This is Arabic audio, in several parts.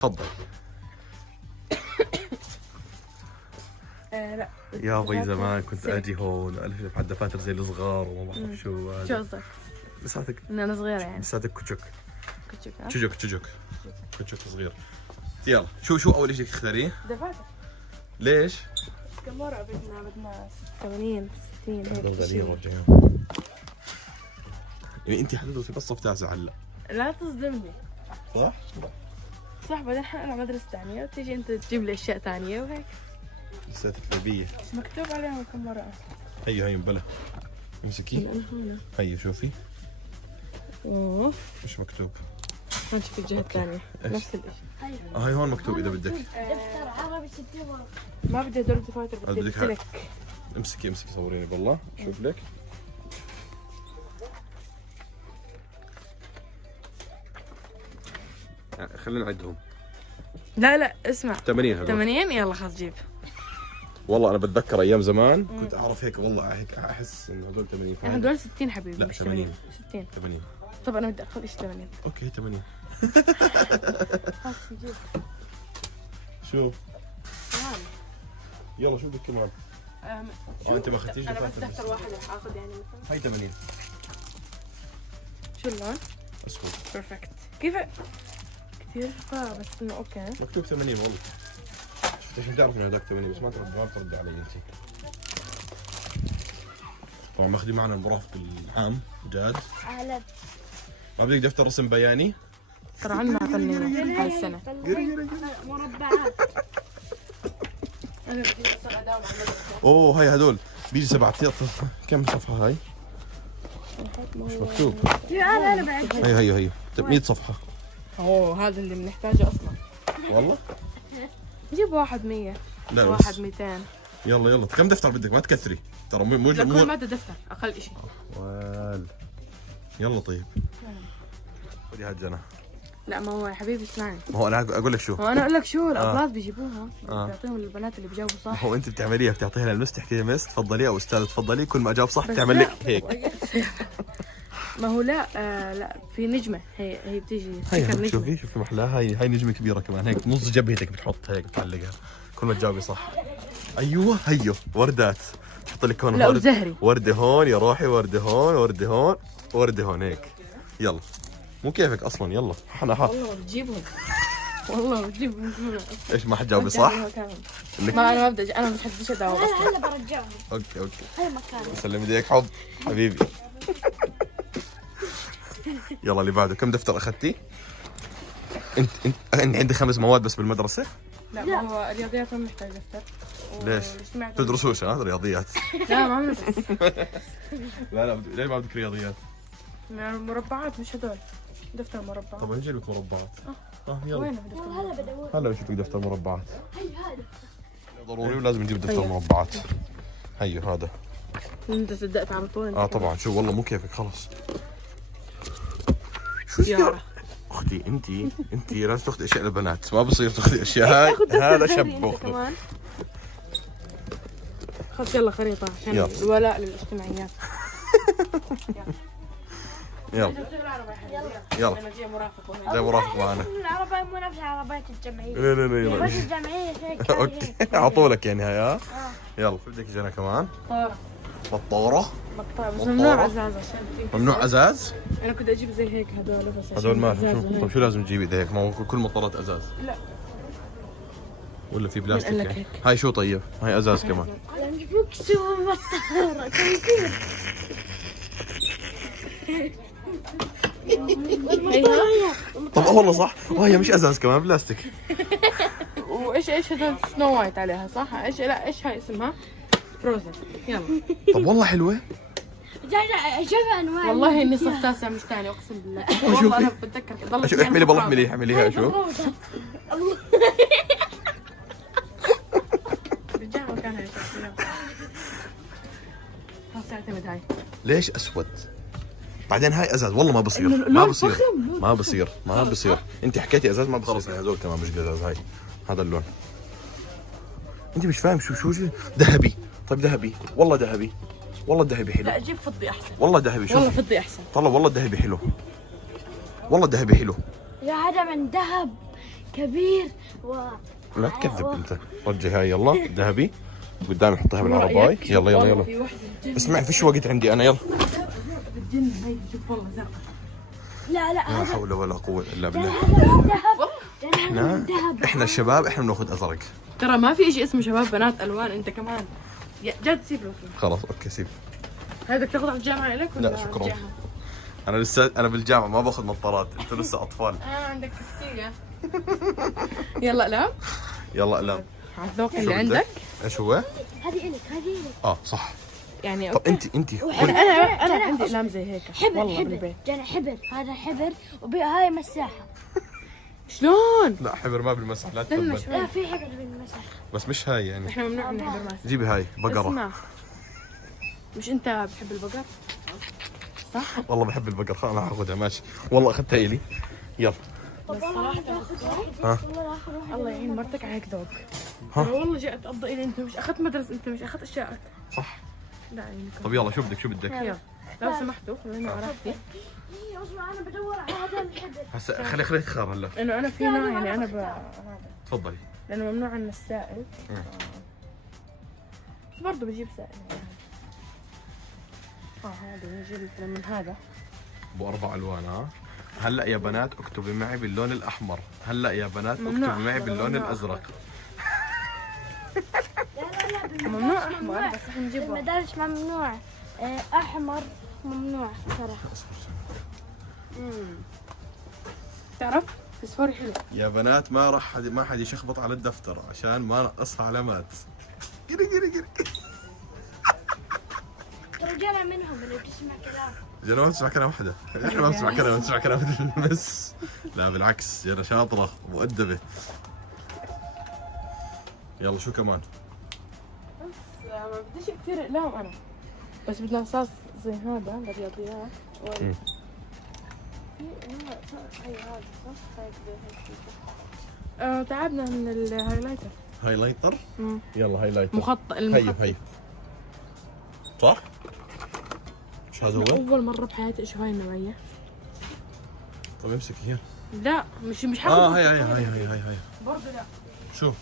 تفضل. لا يا بي زمان كنت اجي هون والف على الدفاتر زي الصغار وما بعرف شو شو هذا. قصدك؟ لساتك ان انا صغيرة يعني لساتك كتشك كتشك كتشك صغير. يلا شو اول شيء تختاريه؟ دفاتر. ليش؟ كم مرة بدنا 80 60 هيك غاليين ورجعين. يعني انت حتدرسي بس صف تاسع هلا لا تصدمني. صح؟ صح بعدين حنقلع مدرسة ثانية وتيجي انت تجيب لي اشياء ثانية وهيك. لساتك بيبية. مكتوب عليهم كم مرة. هي مبلا امسكي. هي شوفي اوه مش مكتوب. هون شوف الجهة الثانية إيش؟ نفس الشيء. هاي هون مكتوب اذا بدك. دفتر عربي 60 ورقة. ما بدي هدول الدفاتر بدي بدك سلك. امسكي صوريني بالله شوف لك. خلينا نعدهم. لا اسمع 80 هذول. 80 يلا خلاص جيب. والله انا بتذكر ايام زمان كنت اعرف هيك والله هيك احس انه هذول 80 يعني هدول 60 حبيبي لا، مش 80. 60. 80. طب انا بدي اقل شيء 80. اوكي 80. خلاص نجيب. شو تمام. يلا شو بدك كمان؟ انت ما اخذتيش انا بس دفاتر دفتر واحد رح اخذ يعني مثلا. هاي 80 شو اللون؟ اسود بيرفكت. كيف كثير رفيع بس انه اوكي. مكتوب 80 والله. شفت عشان تعرف انه هذاك 80 بس ما بترد علي انت. طبعا ماخذين معنا المرافق العام جاد. على ما بدك دفتر رسم بياني؟ ترى عنا فنية هاي السنة. مربعات. انا بدي اصير اداوم على المدرسة. اوه هاي هدول بيجي 7 كم صفحة هاي؟ مش مكتوب. انا بعد هي 100 صفحة. اوه هذا اللي بنحتاجه اصلا. والله؟ جيب واحد 100 لا واحد بس 200. يلا كم دفتر بدك ما تكثري ترى مو لكل مادة دفتر اقل شيء. يلا طيب خذي هالجنة. لا ما هو يا حبيبي اسمعني. ما هو انا اقول لك شو. هو انا اقول لك شو الابلاط بيجيبوها آه. بيعطيهم للبنات اللي بيجاوبوا ما صح. هو انت بتعمليها بتعطيها للمس تحكي لها مس تفضلي او استاذ تفضلي كل ما اجاب صح بتعمل لك هيك. ما هو لا لا في نجمة هي بتيجي هي ستيكر نجمة. شوفي محلاها هي نجمة كبيرة كمان هيك نص جبهتك بتحط هيك بتعلقها كل ما تجاوبي صح. ايوه هيو وردات تحط لك هون لا ورد. وزهري. وردة هون يا روحي وردة هون وردة هون وردة هون هيك. يلا مو كيفك اصلا يلا والله بتجيبهم والله بتجيبهم. ايش ما حتجاوبي صح؟ ما انا ما بدي انا مش حدش اداوم اصلا. هلا برجعهم. اوكي هاي مكانه. سلم ايديك حب حبيبي. يلا اللي بعده كم دفتر اخذتي؟ انت عندي 5 مواد بس بالمدرسة؟ لا ما هو الرياضيات ما محتاج دفتر. ليش؟ والاجتماع تدرسوش ها رياضيات؟ لا ما بندرس. لا ليش ما بدك رياضيات؟ مربعات مش هدول. دفتر مربعات. طب نجيب لك مربعات. يلا وين دفتر؟ هلا بدور. هلا بشوف لك دفتر مربعات. هي هذا. ضروري ولازم نجيب دفتر مربعات. هيو هذا. انت صدقت على طول. طبعا شو والله مو كيفك خلص. شو سيارة. اختي انت لازم تاخذي اشياء للبنات ما بصير تاخذي اشياء هاي هذا شب باخذه. خلص يلا خريطة عشان يلا. الولاء للاجتماعيات. يلا يلا انا جاي مرافق وهيك. جاي مرافق معنا. العربية مو نفس العربيات الجمعية. لا بس يلا الجمعية هيك. اوكي اعطولك يعني هاي ها. يلا شو بدك جانا كمان؟ بطارة. مقطع بس ممنوع ازاز عشان في. ممنوع ازاز؟ انا كنت اجيب زي هيك هذول بس هذول ما إزاز شو وهيك. طيب شو لازم تجيبي اذا هيك ما هو كل مطارات ازاز لا ولا في بلاستيك قال لك يعني؟ هيك. هاي شو طيب؟ هاي ازاز كمان. يعني بكسوا بطارة كيف؟ طب والله صح وهي مش ازاز كمان بلاستيك. وايش هذول سنو وايت عليها صح؟ ايش لا ايش هاي اسمها؟ فروزن. يلا طب والله حلوة. شوف انواع. والله اني صف تاسع مش ثاني اقسم بالله. والله انا بتذكر ضلت شو احملي بالله احمليها شو. رجع مكان هاي خلاص اعتمد هاي. ليش اسود؟ بعدين هاي ازاز والله ما بصير ما بصير انت حكيتي ازاز ما بصير. خلص هذول كمان مش ازاز هاي هذا اللون. انت مش فاهم شو ذهبي. طيب ذهبي والله ذهبي حلو. لا جيب فضي احسن. والله ذهبي شوف والله فضي احسن. طلع والله ذهبي حلو. والله ذهبي حلو. يا هذا من ذهب كبير لا تكذب انت. رجع هاي يلا ذهبي قدامي حطها بالعرباي. يلا يلا يلا. في وحده بتجن. اسمع فيش وقت عندي انا. يلا. بتجن هي. شوف والله زرقاء. لا لا هذا حول ولا قوة الا بالله. ذهب. احنا الشباب احنا بناخذ ازرق. ترى ما في شيء اسمه شباب بنات الوان. انت كمان جد سيب له. خلاص اوكي سيب. هذا بدك تاخذ على الجامعه لك ولا لا شكرا. الجامعة؟ انا لسه انا بالجامعة ما باخذ نظارات. انتوا لسه اطفال. عندك كفتية. يلا لا يلا لا. على الذوق شو اللي بدك؟ عندك. ايش هو؟ هذه إلك هذه إلك. صح. يعني طب اوكي. انت انا عندي اقلام زي هيك والله حبر بالبيت. جانا حبر. هذا حبر وهاي مساحة. شلون؟ لا حبر ما بالمسح. لا استنى تكبر. شوي. لا في حبر بالمساحة. بس مش هاي يعني. احنا ممنوع نحب الماسك. جيبي هاي بقرة. اسمع مش انت بتحب البقر؟ صح؟ والله بحب البقر. خلاص انا هاخذها ماشي. والله اخذتها الي. يلا. بس صراحة ها؟ الله يعين مرتك على هيك ذوق. ها؟ والله جاءت تقضي الي. انت مش اخذت مدرسة. انت مش اخذت اشيائك. صح. لا عينك. طب يلا شو بدك شو بدك؟ يلا لو سمحتوا خلينا على راحتي. اصبر انا بدور على هذا الحبر. هسا خلي تختار هلا. انه انا في نوع يعني انا هذا تفضلي. لانه ممنوع عن السائل. بس برضه بجيب سائل يعني. هذا نجيب مثلا من هذا. ابو 4 الوان. هلا يا بنات اكتبي معي باللون الاحمر. هلا يا بنات ممنوع اكتبي معي أحمر، باللون ممنوع الازرق. ممنوع احمر بس احنا نجيبه. المدارس ممنوع. احمر ممنوع صراحة. تعرف فسفوري حلو. يا بنات ما حد يشخبط على الدفتر عشان ما نقصها علامات. قري قري قري. رجعنا منهم اللي بتسمع كلام. جانا ما بتسمع كلام وحده. احنا ما بنسمع كلام بنسمع كلام بس. لا بالعكس جانا شاطرة مؤدبة. يلا شو كمان؟ بس ما بديش كثير اقلام انا. بس بدنا رصاص زي هذا للرياضيات. مم. هي هذا صح؟ هيك تعبنا من الهايلايتر. هايلايتر. مم. يلا هايلايتر. مخطط هي صح؟ ايش هذا هو؟ اول مرة بحياتي اشوف هاي النوعية. طب امسك هي. لا مش حاخذ. هاي برضه لا. شو؟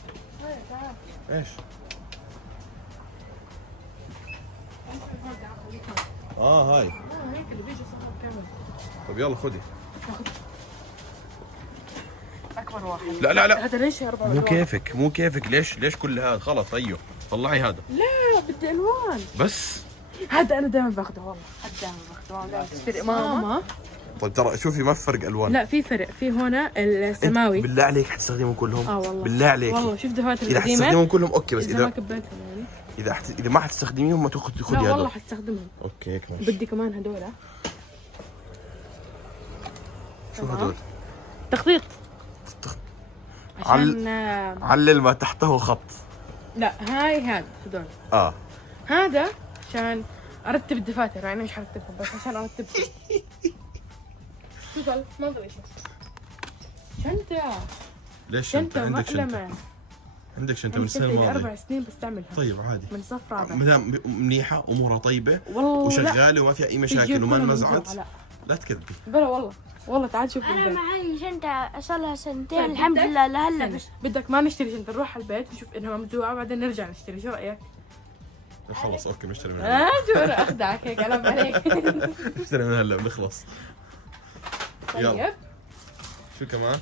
هاي تعال. ايش؟ هاي. هيك اللي بيجي صفر كامل. طب يلا خدي. اكبر واحد. لا هذا ليش 4 مو كيفك ليش كل هذا خلاص ايوه طلعي هذا لا بدي الوان. بس. هذا انا دائما باخذه والله. هذا دائما باخذه. دائما تشتري ماما. طيب ترى شوفي ما في فرق الوان. لا في فرق. في هنا السماوي. بالله عليك حتستخدمهم كلهم. والله بالله عليك. والله شوف دفعات اذا القديمة. حتستخدمهم كلهم اوكي بس إذا ما اذا كبيتهم يعني. اذا ما حتستخدميهم ما خدي لا والله هذول. حستخدمهم. اوكي هيك ماشي. بدي كمان هدول. شو هذول؟ تخطيط. عشان علل ما تحته خط. لا هذا هدول. هذا عشان ارتب الدفاتر. يعني مش حرتبهم بس عشان ارتبهم. شو قال؟ ما ضوي شيء. شنطة. ليش شنطة؟ عندك شنطة؟ مقلمة. عندك شنطة من السنة الماضية. 4 سنين بستعملها. طيب عادي. من صف رابع. مدام منيحة امورها طيبة والله وشغالة وما فيها اي مشاكل وما انمزعت. لا لا تكذبي. بلا والله تعال شوف انا البيت. معي شنطة صار لها سنتين طيب الحمد بدك؟ لله لهلا استنى. بس. بدك ما نشتري شنطة نروح على البيت نشوف انها ممزوعة وبعدين نرجع نشتري. شو رأيك؟ خلص اوكي بنشتري من هلا. شو انا اخدعك هيك على عليك. بنشتري من هلا بنخلص. يلا. طيب شو كمان؟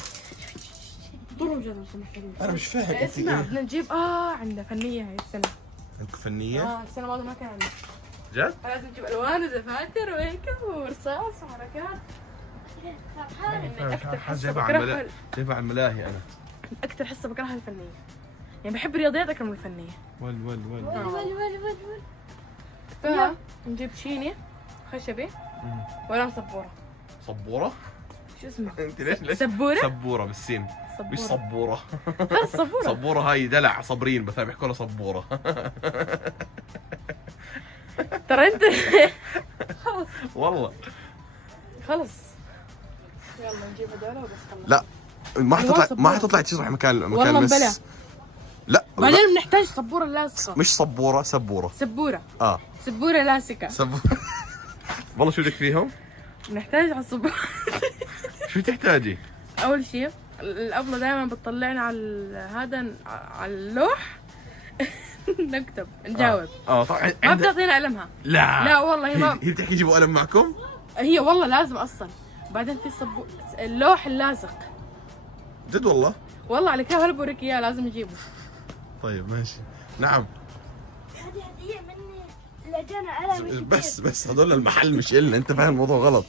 ضرب جد لو سمحت. انا مش فاهم انت اسمع بدنا نجيب عندنا فنية هاي السنة. عندكم فنية؟ السنة الماضية ما كان عندنا. جد؟ لازم نجيب الوان ودفاتر وهيك ورصاص وحركات. اكثر حصة بكرهها جايبها على الملاهي انا. اكثر حصة بكرهها الفنية. يعني بحب الرياضيات اكثر من الفنية. ول نجيب شيني خشبي ولا سبورة. صبورة؟ شو اسمه؟ انت ليش؟ سبورة؟ سبورة بالسين. مش صبورة. خلص سبورة. صبورة هاي دلع صابرين بس بيحكوا لها صبورة. ترى انت خلص والله. خلص يلا نجيب هذول وبس خلص. لا ما حتطلع تشرح مكان والله بس. مبلا. لا بعدين بنحتاج سبورة لاصقة. مش صبورة سبورة. سبورة. اه سبورة لاصقة. سبورة. والله شو بدك فيهم؟ بنحتاج على السبورة. شو تحتاجي؟ أول شيء الأبلة دائما بتطلعنا على هذا على اللوح نكتب نجاوب. طبعا ما بتعطينا قلمها. لا والله هي بتحكي جيبوا قلم معكم؟ هي والله لازم اصلا. بعدين في اللوح اللازق. جد والله؟ والله على كيف بوريك اياه لازم نجيبه. طيب ماشي. نعم. هذه هدية مني لجنى. بس هذول المحل مش إلنا، انت فاهم الموضوع غلط.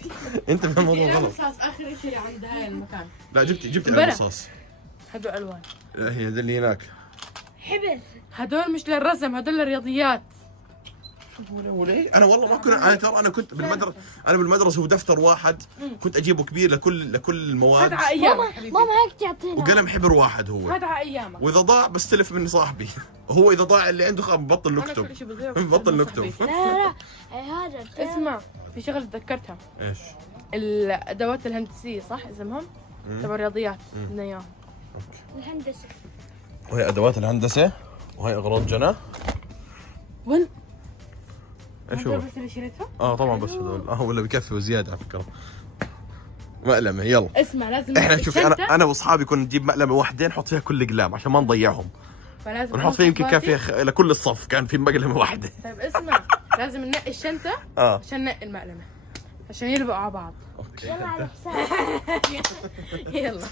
انت فاهم الموضوع غلط. رصاص اخر شيء عند هاي المكان. لا جبت قلم رصاص. هدول الوان. لا هي هذول اللي هناك. حبس. هدول مش للرسم، هدول للرياضيات. وليه؟ انا والله ما كنت، انا كنت بالمدرسه، بالمدرسه هو دفتر واحد كنت اجيبه كبير لكل المواد. هذا على ايامك حبيبي. ماما هيك تعطينا. وقلم حبر واحد هو. هذا على ايامك. واذا ضاع بستلف من صاحبي. هو اذا ضاع اللي عنده خلاص ببطل نكتب. ببطل نكتب. لا هذا اسمع، في شغله تذكرتها. ايش؟ الادوات الهندسيه صح اسمهم؟ تبع الرياضيات بدنا اياهم. الهندسة. وهي ادوات الهندسه وهي اغراض جنى. وين؟ ايش هو؟ بس اللي شريتها؟ طبعا بس هذول ولا بكفي وزياده على فكره. مقلمه يلا. اسمع لازم احنا شوف انا واصحابي كنا نجيب مقلمه واحده نحط فيها كل اقلام عشان ما نضيعهم. فلازم ونحط فيها يمكن كافيه لكل الصف كان في مقلمه واحده. طيب اسمع، لازم ننقي الشنطه عشان ننقي المقلمه عشان يلبقوا على بعض. اوكي يلا على حساب. يلا.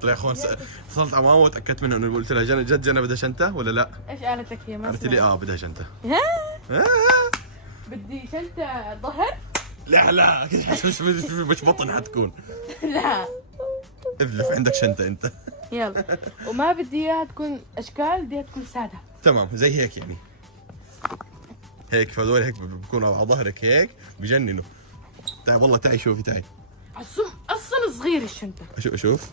طلع يا اخوان اتصلت على ماما وتاكدت منها انه قلت لها جد جنى بدها شنطه ولا لا؟ ايش قالت لك هي؟ ما قالت لي بدها شنطه. بدي شنطه ظهر؟ لا مش بطن حتكون. لا افلف عندك شنطه انت. يلا. وما بدي اياها تكون اشكال، بدي اياها تكون ساده. تمام زي هيك يعني. هيك فهذول هيك بكونوا على ظهرك هيك بجننوا. تعي والله تعي شوفي تعي. اصلا صغير الشنطه. اشوف.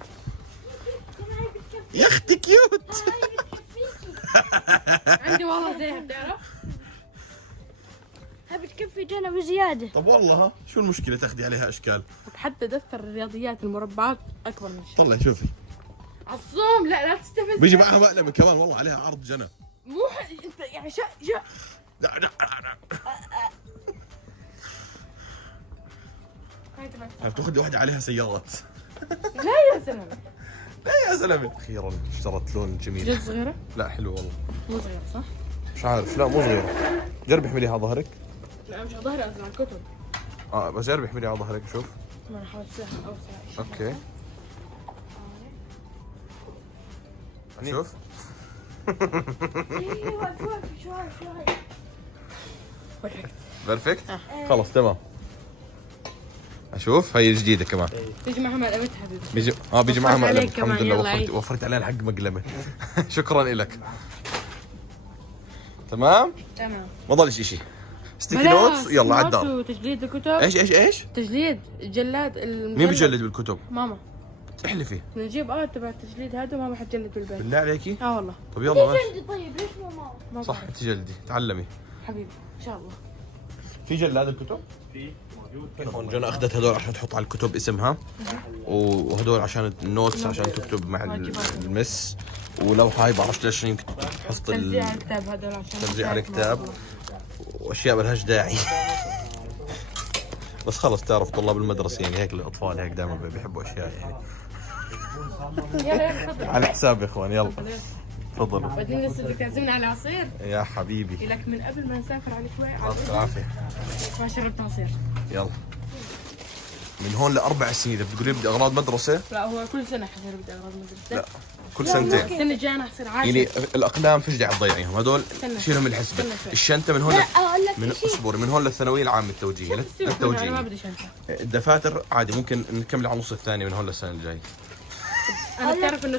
يا اختي كيوت. عندي والله زيها بتعرف؟ هاي بتكفي جنى بزيادة. طب والله شو المشكله تاخذي عليها اشكال؟ حتى دفتر الرياضيات المربعات اكبر من الشنطه. طلعي شوفي. عصوم لا تستفز. بيجي معها مقلمه كمان والله عليها عرض جنى. مو انت يعني لا بتاخذ واحده عليها سيارات. لا يا زلمه. لا يا زلمه. اخيرا اشترت لون جميل. جد صغيره؟ لا حلو والله. مو صغيره صح؟ مش عارف لا مو صغيره. جربي احمليها على ظهرك. لا مش على ظهري قصدي على الكتب. بس جربي احمليها على ظهرك شوف. ما انا حاولت اسهل اوسع. اوكي. شوف. ايوه شوي. بيرفكت. خلص تمام. اشوف هي الجديده كمان. تيجي معها مقلمتها حبيبي. بيجي معها مقلمه. عليك كمان، الحمد لله يلا وفرت عليها الحق مقلمه. شكرا لك. تمام ما ضلش اشي. ستيكي نوتس يلا على الدار. تجليد الكتب. ايش تجليد جلاد مين بيجلد بالكتب؟ ماما. احلفي. نجيب تبع التجليد هذا وماما حتجلد بالبيت. بالله عليكي؟ والله. طب يلا ماشي. جلدي طيب ليش ماما؟ صح انت جلدي تعلمي حبيبي ان شاء الله. في جلاد الكتب؟ في موجود. هون جنى اخذت هدول عشان تحط على الكتب اسمها وهدول عشان النوتس عشان تكتب مع المس، ولو هاي بعرفش ليش يمكن تحط توزيع الكتاب هذول عشان توزيع الكتاب واشياء مالهاش داعي. بس خلص تعرف طلاب المدرسه يعني هيك الاطفال هيك دائما بيحبوا اشياء يعني. على حساب يا اخوان يلا تفضلوا. بعدين لسه بدك تعزمنا على عصير يا حبيبي. لك من قبل ما نسافر على شوي. يعطيك العافيه. ما شربت عصير. يلا من هون ل4 سنين اذا بتقولي بدي اغراض مدرسه. لا هو كل سنه حصير بدي اغراض مدرسه. لا كل سنتين. السنه الجايه انا حصير عاشر. يعني الاقلام فيش داعي تضيعيهم هدول شيلهم من الحسبه. الشنطه من هون اصبري من هون للثانويه العامه التوجيهيه انا ما بدي شنطه. الدفاتر عادي ممكن نكمل على النص الثاني من هون للسنه الجايه. انا بتعرف انه